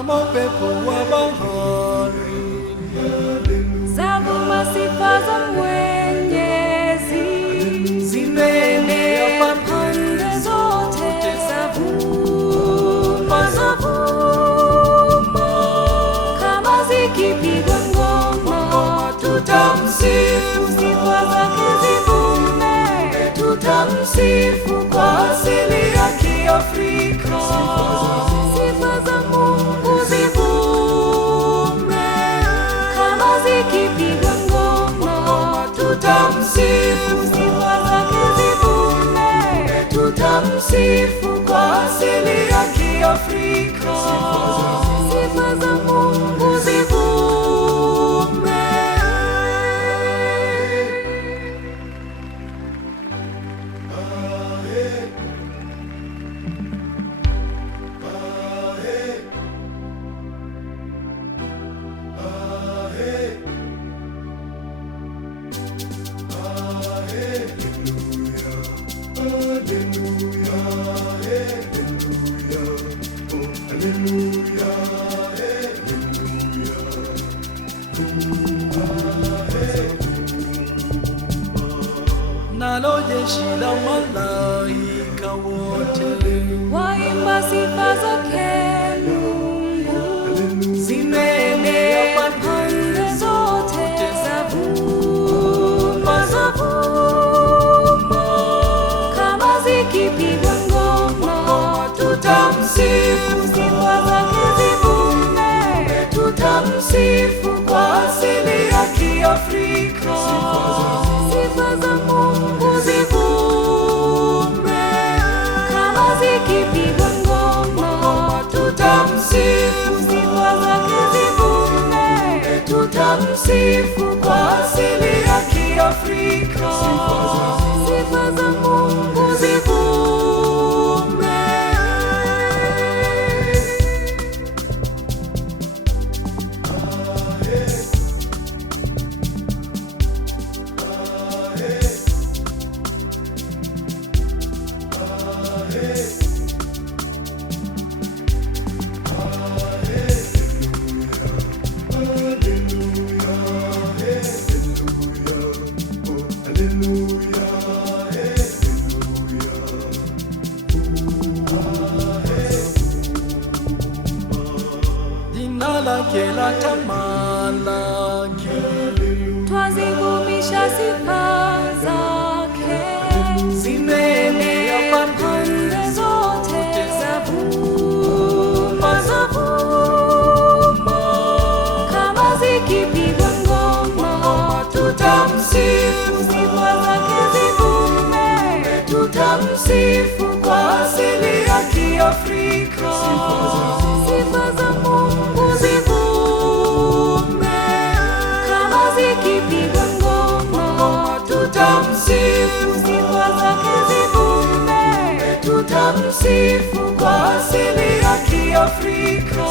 kama upepo wa bahari. Zavuma sifa za Mwenyezi, Zimeenea pande zote. Zavuma, zavuma, kama zikipigwa ngoma, tutamsifu, sifa zake zivume. tutamsifu kwa asili ya Kiafrika. Sifa za Mungu zivume, kama zikipigwa ngoma, Tutamsifu, sifa zake zivume. tutamsifu kwa asili ya Kiafrika. Sifa za Mungu zivume. Nalo jeshi la malaika wote Waimba sifa zake Mungu, zimeenea pande zote. Zavuma, zavuma, kama zikipigwa ngoma, tutamsifu, sifa zake zivume. tutamsifu kwa asili ya Kiafrika. Sifa za Mungu zivume, kama zikipigwa ngoma, Tutamsifu, sifa zake zivume. tutamsifu kwa asili ya Kiafrika. Sifa za Mungu zivume. Jina lake la tamalaki, Twazivumisha sifa zake, zimeenea pande zote. Zavuma, zavuma, kama zikipigwa ngoma, tutamsifu, sifa zake zivume. tutamsifu kwa asili ya Kiafrika. Sifa za Mungu zivume, kama zikipigwa ngoma, Tutamsifu, sifa zake zivume. tutamsifu kwa asili ya Kiafrika.